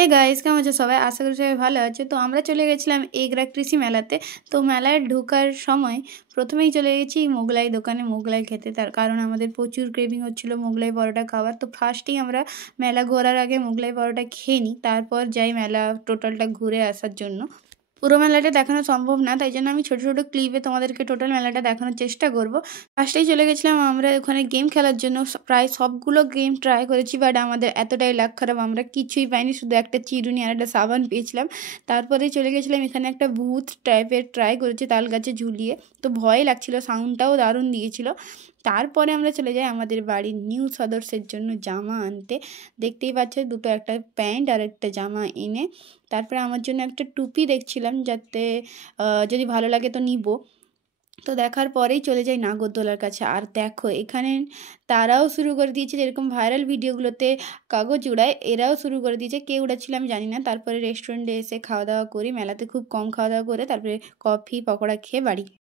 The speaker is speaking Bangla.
এই গাইস, কেমন আছো সবাই? আশা করি সবাই ভালো আছে। তো আমরা চলে গেছিলাম এগরা কৃষি মেলাতে। তো মেলায় ঢোকার সময় প্রথমেই চলে গেছি মোগলাই দোকানে মোগলাই খেতে, তার কারণ আমাদের প্রচুর ক্রেভিং হচ্ছিল মোগলাই পরোটা খাওয়ার। তো ফার্স্টেই আমরা মেলা ঘোরার আগে মোগলাই পরোটা খেয়ে নিই, তারপর যাই মেলা টোটালটা ঘুরে আসার জন্য। পুরো মেলাটা দেখানো সম্ভব না, তাই জন্য আমি ছোটো ছোটো ক্লিপে তোমাদেরকে টোটাল মেলাটা দেখানোর চেষ্টা করব। ফার্স্টেই চলে গেছিলাম আমরা ওখানে গেম খেলার জন্য। প্রায় সবগুলো গেম ট্রাই করেছি, বাট আমাদের এতটাই লাক খারাপ, আমরা কিছুই পাইনি, শুধু একটা চিরুনি আর একটা সাবান পেয়েছিলাম। তারপরে চলে গেছিলাম এখানে একটা ভূত টাইপের ট্রাই করেছি তাল গাছে ঝুলিয়ে, তো ভয় লাগছিলো, সাউন্ডটাও দারুণ দিয়েছিল। তারপরে আমরা চলে যাই আমাদের বাড়ির নিউ সদস্যের জন্য জামা আনতে। দেখতেই পাচ্ছে দুটো, একটা প্যান্ট আর একটা জামা এনে তারপরে আমার জন্য একটা টুপি দেখছিলাম, যাতে যদি ভালো লাগে তো নিব। তো দেখার পরেই চলে যাই নাগরদোলার কাছে। আর দেখো এখানে তারাও শুরু করে দিয়েছে, যেরকম ভাইরাল ভিডিওগুলোতে কাগজ উড়ায়, এরাও শুরু করে দিয়েছে। কে উড়াচ্ছিল আমি জানি না। তারপরে রেস্টুরেন্টে এসে খাওয়া দাওয়া করি, মেলাতে খুব কম খাওয়া দাওয়া করে তারপরে কফি পকোড়া খেয়ে বাড়ি।